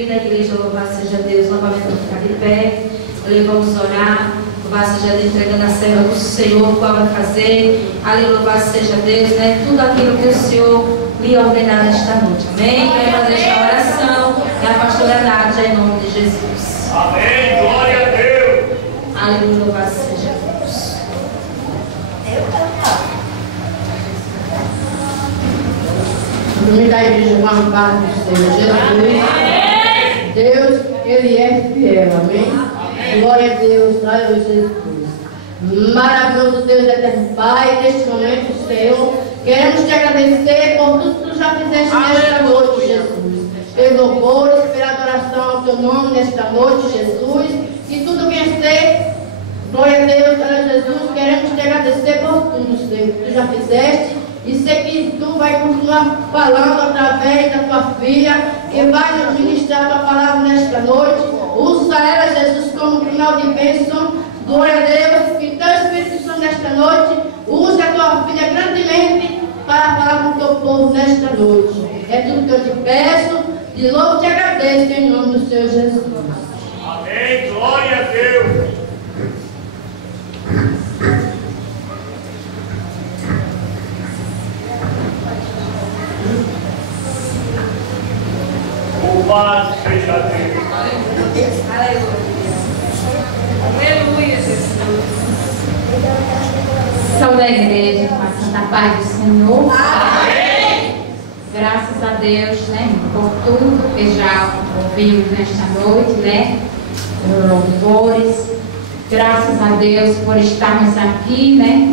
vir na igreja, louvado seja Deus. Novamente vamos ficar de pé, ali vamos orar. Louvado seja Deus, entregando a serva do Senhor, qual vai fazer. Ali, louvado seja Deus, né? Tudo aquilo que o Senhor lhe ordenar nesta noite. Amém? Quem vai fazer esta oração é a pastora Nádia, em nome de Jesus. Amém. Glória a Deus. Aleluia, louvado seja Deus. Em nome da igreja, com a paz do Senhor Jesus. Deus, Ele é fiel. Amém? Glória a Deus, glória a Jesus. Maravilhoso Deus, eterno Pai, neste momento, Senhor, queremos te agradecer por tudo que tu já fizeste nesta noite, Jesus. Pelos louvores, pela adoração ao teu nome nesta noite, Jesus. E tudo que ser, glória a Deus, glória a Jesus, queremos te agradecer por tudo, Senhor, que tu já fizeste. E sei que tu vai continuar falando através da tua filha, que vai nos ministrar a tua palavra nesta noite. Usa ela, Jesus, como final de bênção. Glória a Deus, que teu Espírito Santo nesta noite use a tua filha grandemente para falar com o teu povo nesta noite. É tudo que eu te peço, de novo te agradeço em nome do Senhor Jesus. Amém. Glória a Deus. Louvado seja Deus. Aleluia, Jesus. Saúde a igreja com a santa paz do Senhor. Amém. Graças a Deus, né, por tudo que já ouvimos nesta noite, né, por louvores. Graças a Deus por estarmos aqui, né,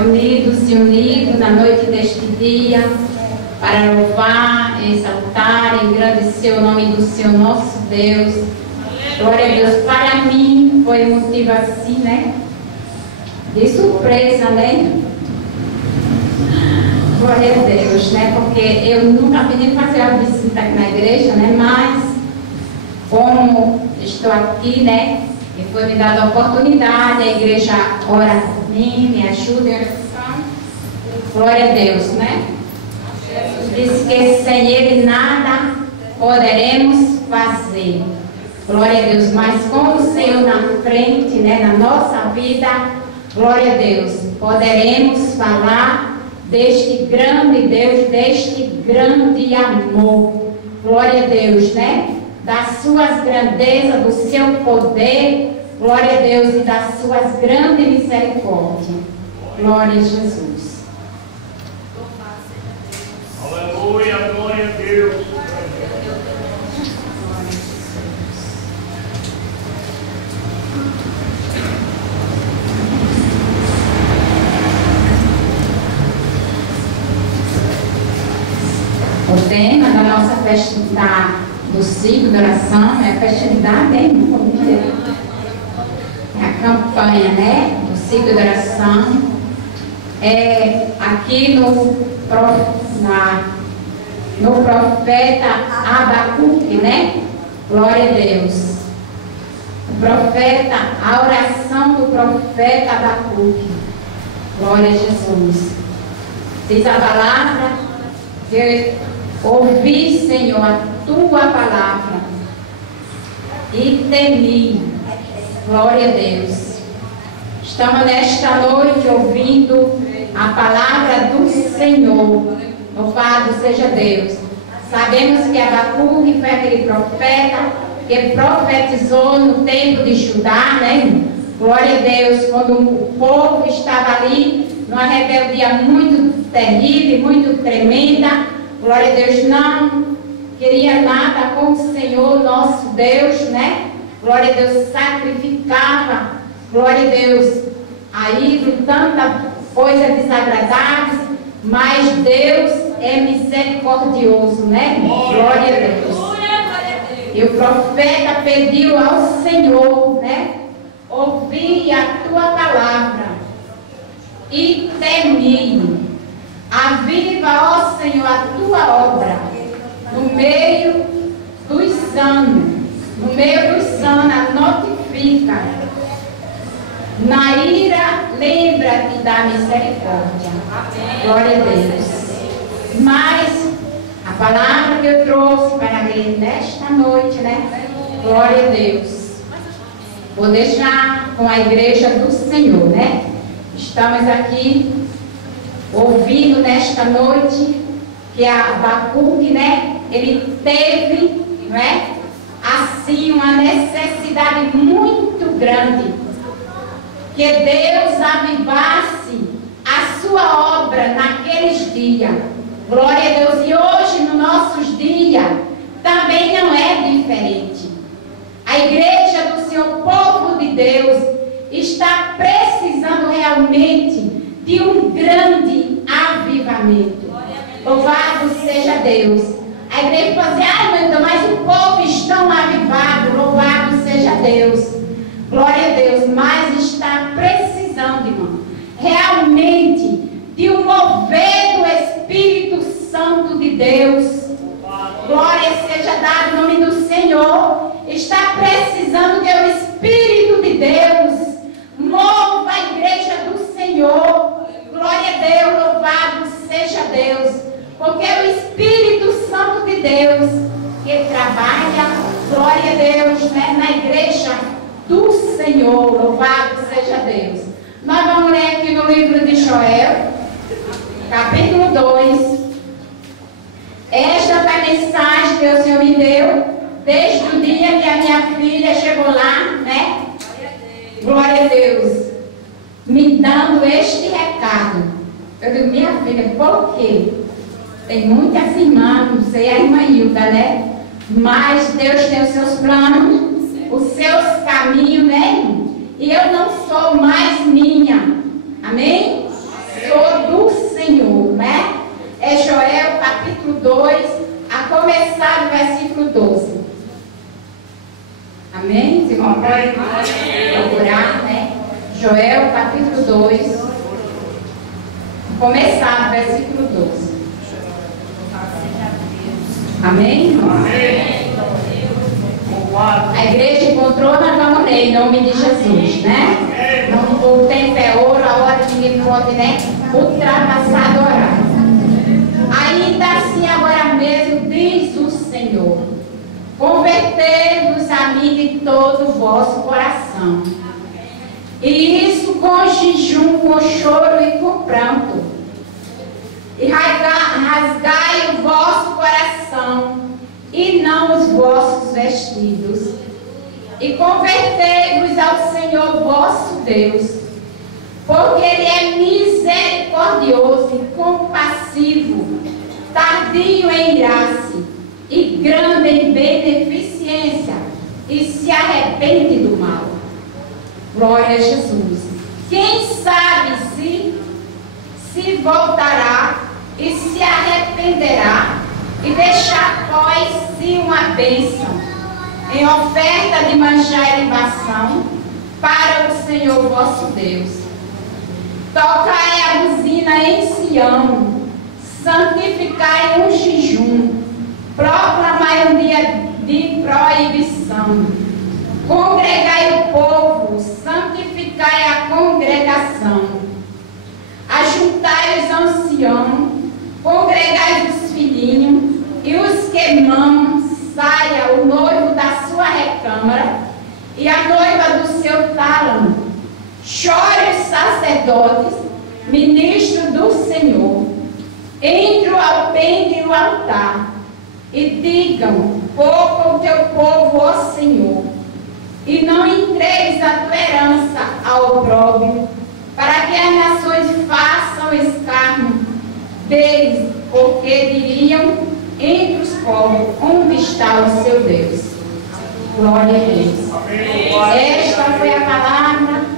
unidos e unidos na noite deste dia, para louvar, exaltar e engrandecer o nome do Senhor nosso Deus. Glória a Deus. Para mim foi um motivo assim, né? De surpresa, né? Glória a Deus, né? Porque eu nunca pedi fazer a visita aqui na igreja, né? Mas como estou aqui, né? E foi me dada a oportunidade, a igreja ora por mim, me ajuda em oração. Glória a Deus, né? Diz que sem Ele nada poderemos fazer. Glória a Deus. Mas com o Senhor na frente, né, na nossa vida, glória a Deus, poderemos falar deste grande Deus, deste grande amor. Glória a Deus, né? Das suas grandezas, do seu poder, glória a Deus, e das suas grandes misericórdias. Glória a Jesus. Aleluia, glória a Deus. O tema da nossa festa do ciclo de oração é a festividade, é a campanha, né, do ciclo de oração. É aqui no profeta Abacuque, né? Glória a Deus. O profeta, a oração do profeta Abacuque. Glória a Jesus. Diz a palavra que ouvi, Senhor, a tua palavra e temi. Glória a Deus. Estamos nesta noite ouvindo a palavra do Senhor. Louvado seja Deus. Sabemos que Abacuque foi aquele profeta que profetizou no tempo de Judá, né? Glória a Deus, quando o povo estava ali numa rebeldia muito terrível, muito tremenda. Glória a Deus, não queria nada com o Senhor nosso Deus, né? Glória a Deus, sacrificava, glória a Deus, a ídolo, tanta coisa desagradável, mas Deus é misericordioso, né? Glória a Deus. E o profeta pediu ao Senhor, né? Ouvi a tua palavra e temi. Aviva, ó Senhor, a tua obra no meio dos anos. No meio dos anos, notifica. Na ira, lembra-te da misericórdia. Glória a Deus. Mas A palavra que eu trouxe para ler nesta noite, né? Glória a Deus. Vou deixar com a igreja do Senhor, né? Estamos aqui ouvindo nesta noite que Abacuque, né? Ele teve, não é? Assim, uma necessidade muito grande que Deus avivasse a sua obra naqueles dias. Glória a Deus. E hoje, nos nossos dias, também não é diferente. A igreja do Senhor, povo de Deus, está precisando realmente de um grande avivamento. Louvado seja Deus. A igreja pode dizer, ah, mas o povo estão avivado. Louvado seja Deus. Glória a Deus. Mas está precisando, irmão, realmente de um mover do Espírito Santo de Deus. Glória seja dada em nome do Senhor. Está precisando que o Espírito de Deus mova a igreja do Senhor. Glória a Deus, louvado seja Deus. Porque é o Espírito Santo de Deus que trabalha, glória a Deus, né, na igreja do Senhor. Louvado seja Deus. Nós vamos ler aqui no livro de Joel, capítulo 2. Esta foi a mensagem que o Senhor me deu desde o dia que a minha filha chegou lá, né? Glória a Deus. Me dando este recado. Eu digo, minha filha, por quê? Tem muitas irmãs, não sei a irmã Hilda, né? Mas Deus tem os seus planos, os seus caminhos, né? E eu não sou mais minha. Amém? Sou do Senhor, né? É Joel capítulo 2, a começar do versículo 12. Amém? Se pode procurar, né? Joel capítulo 2, começar do versículo 12. Amém? Amém. A igreja encontrou, nós vamos ler em nome de Jesus, né? Não, o tempo é ouro, a hora que ninguém pode, né? Ultrapassar do horário. Ainda assim, agora mesmo, diz o Senhor: convertei-vos a mim de todo o vosso coração, e isso com jejum, com choro e com pranto, e rasgai o vosso coração, e não os vossos vestidos, e convertei-vos ao Senhor vosso Deus, porque Ele é misericordioso e compassivo, tardio em irar-se e grande em beneficência, e se arrepende do mal. Glória a Jesus. Quem sabe se voltará e se arrependerá e deixar após si uma bênção em oferta de manjar e libação para o Senhor vosso Deus. Tocai a buzina em Sião, santificai um jejum, proclamai um dia de proibição, congregai o povo, santificai a congregação, ajuntai os anciãos, congregai os filhinhos, e os que mamam, saia o noivo da sua recâmara, e a noiva do seu tálamo. Chore os sacerdotes, ministro do Senhor, entre o alpendre e o altar, e digam: poupa o teu povo, ó Senhor, e não entregues a tua herança ao opróbrio, para que as nações façam escárnio deles, porque diriam entre os povos: onde está o seu Deus? Glória a Deus. Esta foi a palavra.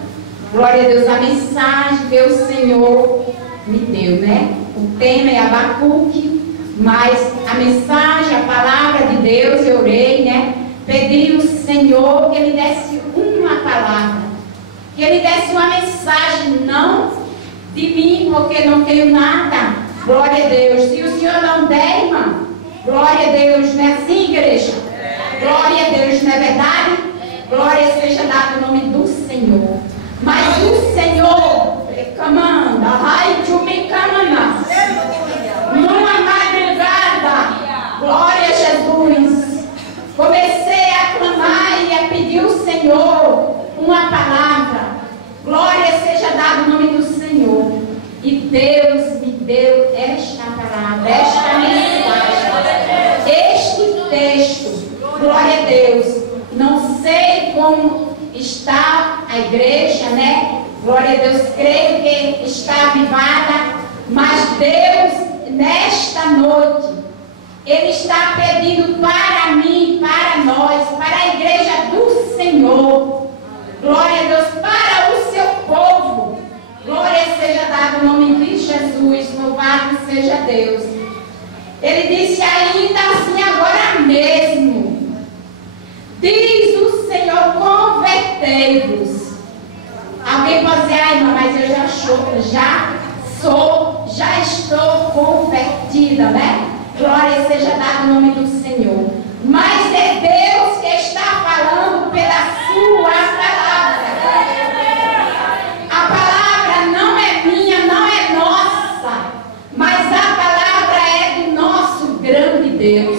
Glória a Deus, a mensagem que o Senhor me deu, né? O tema é Abacuque, mas a mensagem, a palavra de Deus, eu orei, né? Pedi ao Senhor que Ele desse uma palavra, que Ele desse uma mensagem, não de mim, porque não tenho nada. Glória a Deus. Se o Senhor não der, irmão, glória a Deus, não é assim, igreja? Glória a Deus, não é verdade? Glória seja dada no nome do Senhor. Mas o Senhor comanda, numa madrugada, Senhor uma palavra. Glória seja dada o nome do Senhor. E Deus me deu esta palavra, esta mensagem, este texto. Glória a Deus. Não sei como está a igreja, né? Glória a Deus, creio que está avivada. Mas Deus, nesta noite, Ele está pedindo para mim, para nós, para a igreja do Senhor. Glória a Deus, para o seu povo. Glória seja dada o nome de Jesus. Louvado seja Deus. Ele disse ainda assim agora mesmo. Diz o Senhor, convertei-vos. Alguém pode dizer, ai irmã, mas eu já estou convertida, né? Glória seja dada o nome do Senhor. Mas é Deus que está falando pela sua palavra. A palavra não é minha, não é nossa, mas a palavra é do nosso grande Deus.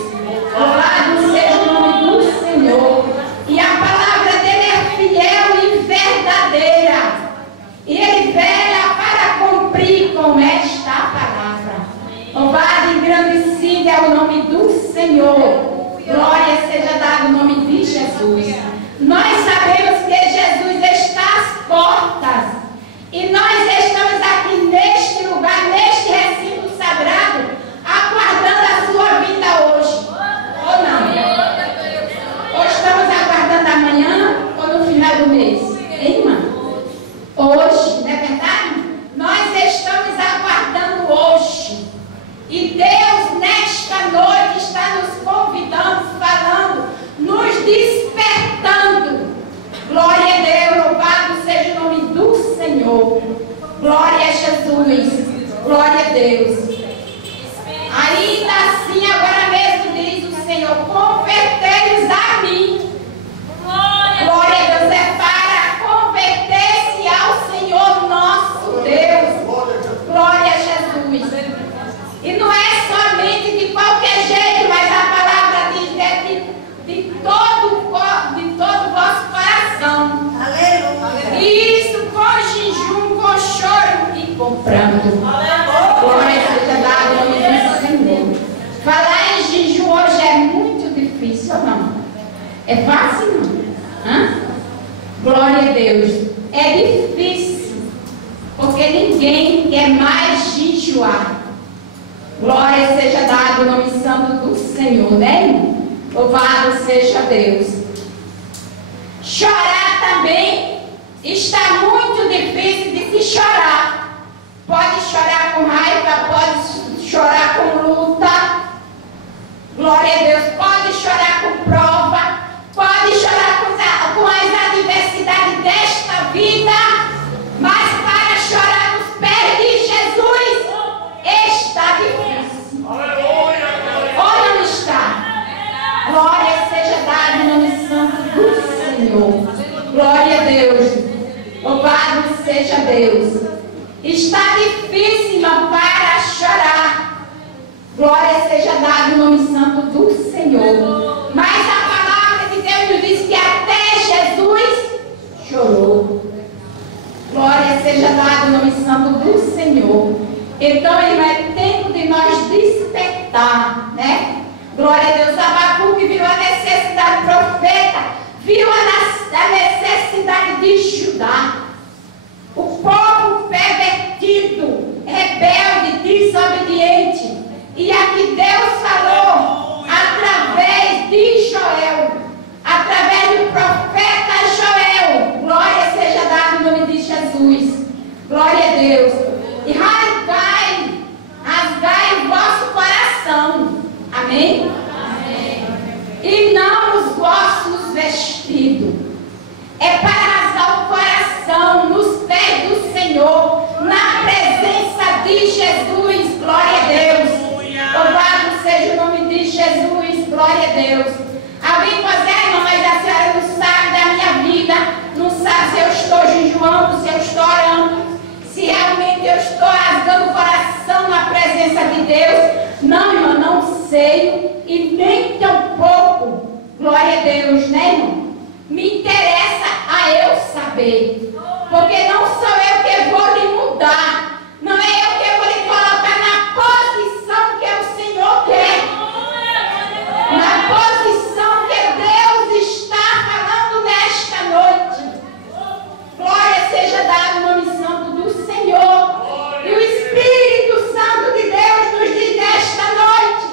Louvado seja o nome do Senhor. E a palavra dele é fiel e verdadeira. E ele vela para cumprir com esta palavra. Louvado e engrandecido é o nome do Senhor. Glória seja dada o nome de Jesus. Nós sabemos que Jesus está às portas. E nós estamos aqui neste lugar, neste recinto sagrado, aguardando a sua vinda hoje. Ou não? Ou estamos aguardando amanhã ou no final do mês? Hein, irmã? Hoje, não é verdade? Nós estamos aguardando hoje. E Deus, nesta noite, está nos convidando, falando, nos despertando. Glória a Deus, louvado seja o nome do Senhor. Glória a Jesus. Glória a Deus. Ainda assim, agora mesmo diz o Senhor, convertei-os a mim. Glória a Deus, é para converter-se ao Senhor nosso Deus. Glória a Jesus. E não é somente de qualquer jeito, mas a palavra diz de todo o vosso coração. Aleluia. Isso com jejum, com choro e com pranto. Glória seja dada ao nome do Senhor. Falar em jejum hoje é muito difícil, ou não? É fácil, não? Hã? Glória a Deus. É difícil, porque ninguém quer mais jejuar. Glória seja dada o nome santo do Senhor, né? Louvado seja Deus. Chorar também está muito difícil de se chorar. Pode chorar com raiva, pode chorar com luta. Glória a Deus. Pode chorar com prova, pode chorar com as adversidades desta vida. Mas para chorar nos pés de Jesus está difícil. Ou não está? Glória seja dada em nome santo do Senhor. Glória a Deus. Louvado seja Deus. Está difícil para chorar. Glória seja dada em nome santo do Senhor. Mas a palavra de Deus nos diz que até Jesus chorou. Glória seja dada em nome santo do Senhor. Então, irmão, é tempo de nós despertar, né? Glória a Deus. Abacuque viu a necessidade, profeta viu a necessidade de Judá. O povo pervertido, rebelde, desobediente. E aqui Deus falou através de Joel, através do profeta Joel. Glória seja dada em nome de Jesus. Glória a Deus. E rasgai o vosso coração. Amém? Amém? E não os vossos vestidos. É para rasgar o coração nos pés do Senhor, na presença de Jesus. Glória a Deus. Louvado seja o nome de Jesus. Glória a Deus. Alguém pode dizer, irmã, mas a senhora não sabe da minha vida, não sabe se eu estou jejuando, se eu estou orando, se realmente eu estou rasgando o coração na presença de Deus. Não, irmã, não sei, e nem tão pouco. Glória a Deus, né, irmão? Me interessa saber. Porque não sou eu que vou lhe mudar. Não é eu que vou lhe colocar na posição que o Senhor quer. Na posição que Deus está falando nesta noite. Glória seja dada no nome santo do Senhor. E o Espírito Santo de Deus nos diz nesta noite: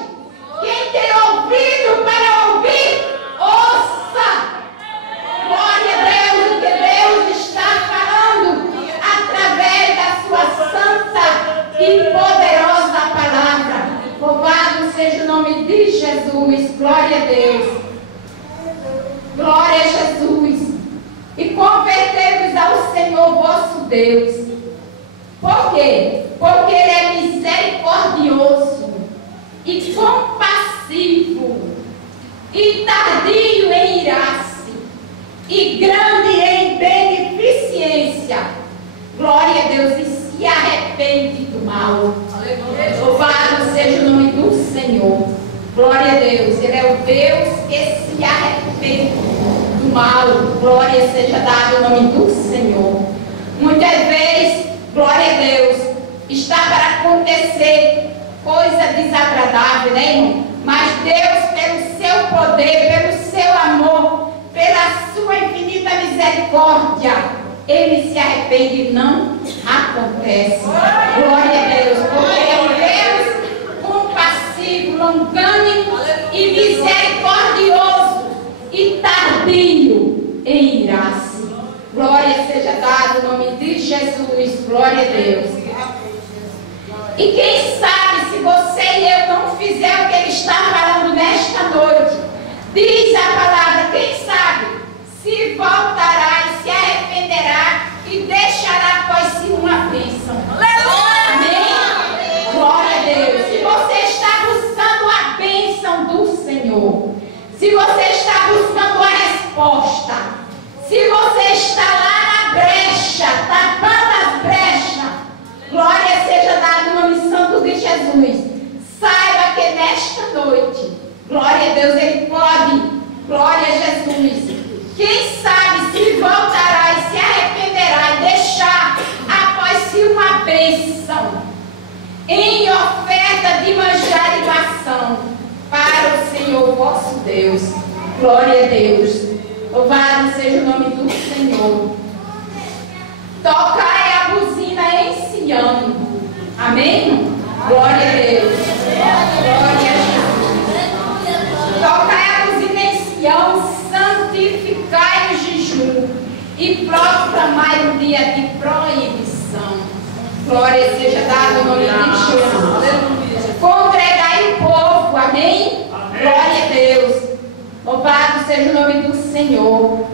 quem tem ouvido para ouvir, ouça. Glória a Deus, o que Deus está falando através da sua santa e poderosa palavra. Louvado seja o nome de Jesus. Glória a Deus. Glória a Jesus. E convertei-vos ao Senhor vosso Deus. Por quê? Porque Ele é misericordioso e compassivo e tardio em irar-se e grande em beneficência. Glória a Deus, e se arrepende do mal. Louvado seja o nome do Senhor. Glória a Deus, Ele é o Deus que se arrepende do mal. Glória seja dada o nome do Senhor. Muitas vezes, glória a Deus, está para acontecer coisa desagradável, né, irmão? Mas Deus, pelo seu poder, pelo seu amor, pela sua infinita misericórdia, Ele se arrepende e não acontece. Glória a Deus, porque é um Deus compassivo, longânimo e misericordioso e tardio em irar-se. Glória seja dada o nome de Jesus. Glória a Deus. E quem sabe, se você e eu não fizer o que Ele está falando nesta noite, diz a palavra, quem sabe, se voltará e se arrependerá e deixará após si uma bênção. Amém? Glória a Deus. Se você está buscando a bênção do Senhor, se você está buscando a resposta, se você está lá na brecha, tapando as brechas, glória seja dada no nome santo de Jesus. Saiba que nesta noite, glória a Deus, Ele pode, glória a Jesus. Quem sabe se voltará e se arrependerá e deixar após si uma bênção em oferta de manjar e doação para o Senhor vosso Deus. Glória a Deus. Louvado seja o nome do Senhor. Tocai a buzina em Sião. Amém? Glória a Deus. Glória a Jesus. Tocai a buzina em Sião, santificai o jejum e proclamai o dia de proibição. Glória seja dada o nome de Jesus. Congregai o povo. Amém? Glória a Deus. Louvado seja o nome do Senhor.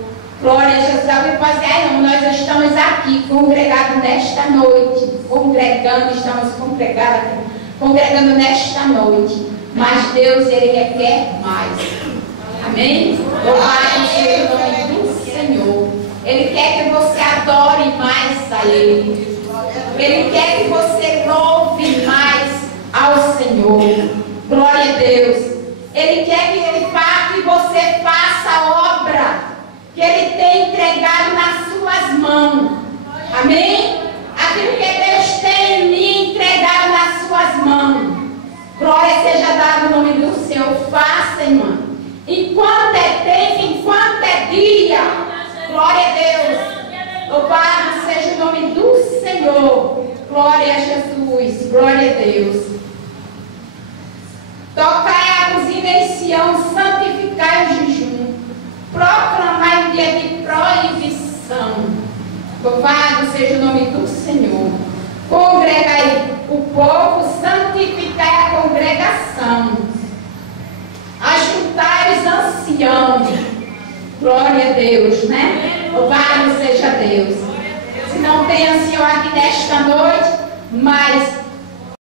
Glória a Jesus. Alguém pode dizer, não, nós estamos aqui congregados nesta noite. Estamos congregando nesta noite. Mas Deus, Ele requer mais. Amém? Louvado seja o nome do Senhor. Ele quer que você adore mais a Ele. Ele quer que você louve mais ao Senhor. Glória a Deus. Ele quer que você faça a obra que Ele tem entregado nas suas mãos. Amém? Aquilo que Deus tem lhe entregado nas suas mãos. Glória seja dada no nome do Senhor. Faça, irmã. Enquanto é tempo, enquanto é dia. Glória a Deus. Louvado seja o nome do Senhor. Glória a Jesus. Glória a Deus. Tocai a buzina em Sião, santificai o jejum, proclamai o dia de proibição. Louvado seja o nome do Senhor. Congregai o povo, santificai a congregação. Ajuntai os anciãos. Glória a Deus, né? Louvado seja Deus. Se não tem ancião aqui nesta noite, mas